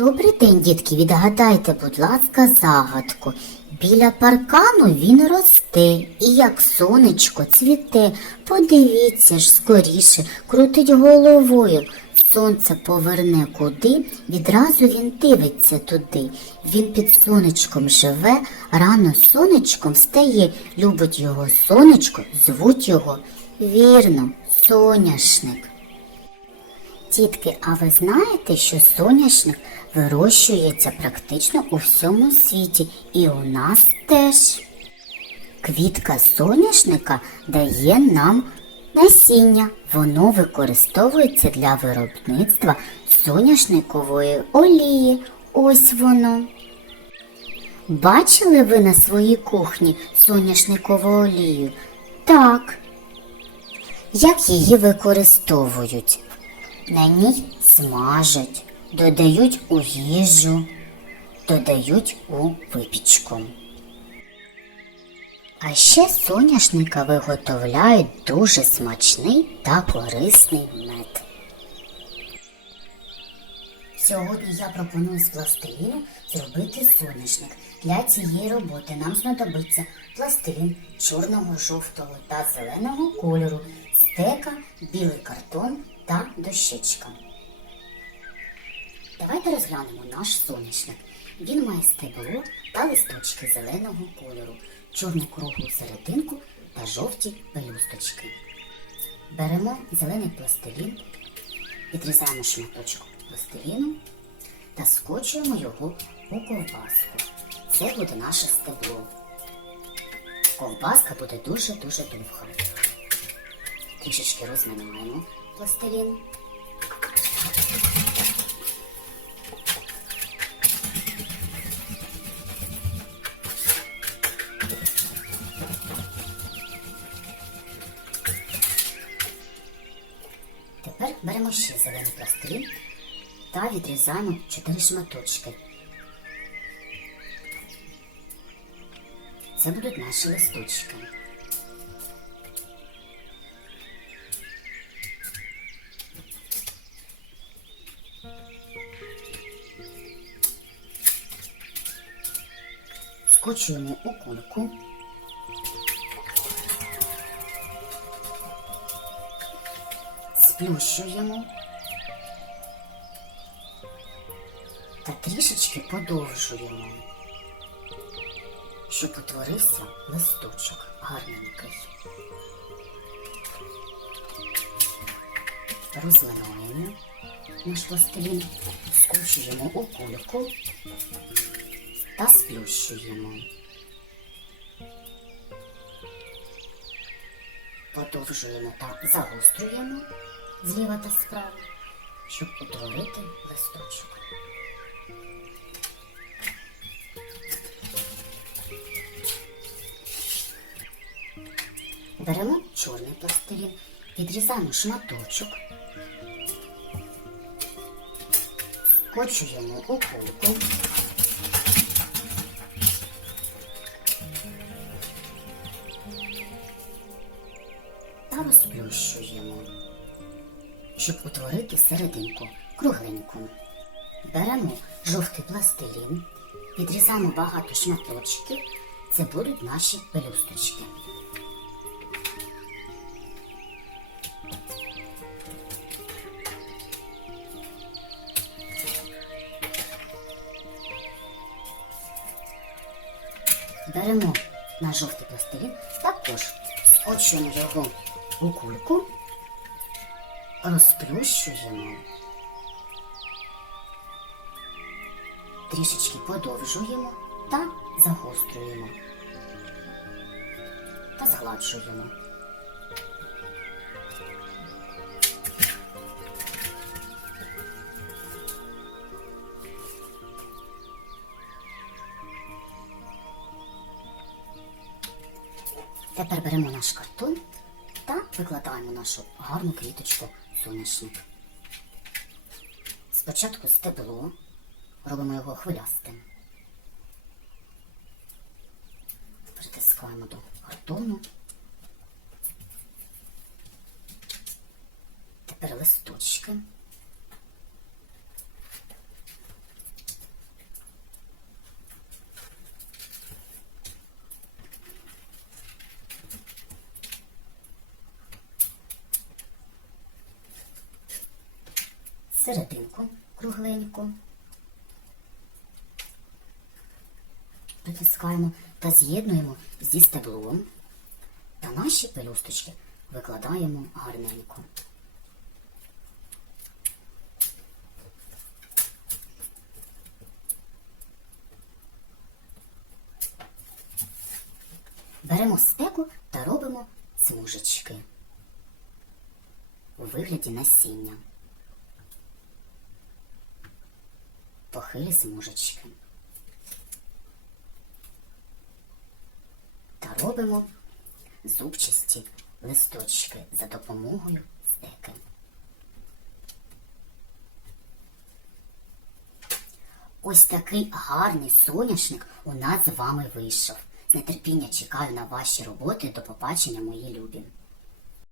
Добрий день, дітки. Відгадайте, будь ласка, загадку. Біля паркану він росте, і як сонечко цвіте. Подивіться ж скоріше, крутить головою. Сонце поверне куди, відразу він дивиться туди. Він під сонечком живе, рано сонечком стає. Любить його сонечко, звуть його вірно, соняшник. Тітки, а ви знаєте, що соняшник вирощується практично у всьому світі і у нас теж. Квітка соняшника дає нам насіння. Воно використовується для виробництва соняшникової олії. Ось воно. Бачили ви на своїй кухні соняшникову олію? Так. Як її використовують? На ній смажать, додають у їжу, додають у випічку. А ще соняшника виготовляють дуже смачний та корисний мед. Сьогодні я пропоную з пластиліну зробити соняшник. Для цієї роботи нам знадобиться пластилін чорного, жовтого та зеленого кольору, стека, білий картон та дощечка. Давайте розглянемо наш соняшник. Він має стебло та листочки зеленого кольору, чорну круглу серединку та жовті пелюсточки. Беремо зелений пластилін, відрізаємо шматочок пластиліну та скочуємо його у ковбаску. Це буде наше стебло. Ковбаска буде дуже-дуже довга. Трішечки розминаємо пластилін. Беремо ще зелений пластилін та відрізаємо 4 шматочки. Це будуть наші листочки. Скочуємо у кульку. Сплющуємо та трішечки подовжуємо, щоб утворився листочок гарненький. Розминаємо наш пластилін, скручуємо у кульку та сплющуємо. Подовжуємо та загострюємо зліва та справа, щоб утворити листочок. Беремо чорний пластилін, відрізаємо шматочок, скочуємо у та розплющуємо, щоб утворити серединку кругленьку. Беремо жовтий пластилін, відрізаємо багато шматочків, це будуть наші пелюсточки. Беремо наш жовтий пластилін, також скочуємо його у кульку, розплющуємо, трішечки подовжуємо та загострюємо та згладжуємо. Тепер беремо наш картон та викладаємо нашу гарну квіточку соняшник. Спочатку стебло, робимо його хвилястим. Притискаємо до картону. Тепер листочки. Серединку кругленьку. Притискаємо та з'єднуємо зі стеблом. Та наші пелюсточки викладаємо гарненько. Беремо стеку та робимо смужечки у вигляді насіння. Похилі смужечки. Та робимо зубчасті листочки за допомогою стеки. Ось такий гарний соняшник у нас з вами вийшов. Нетерпіння чекаю на ваші роботи. До побачення, мої любі.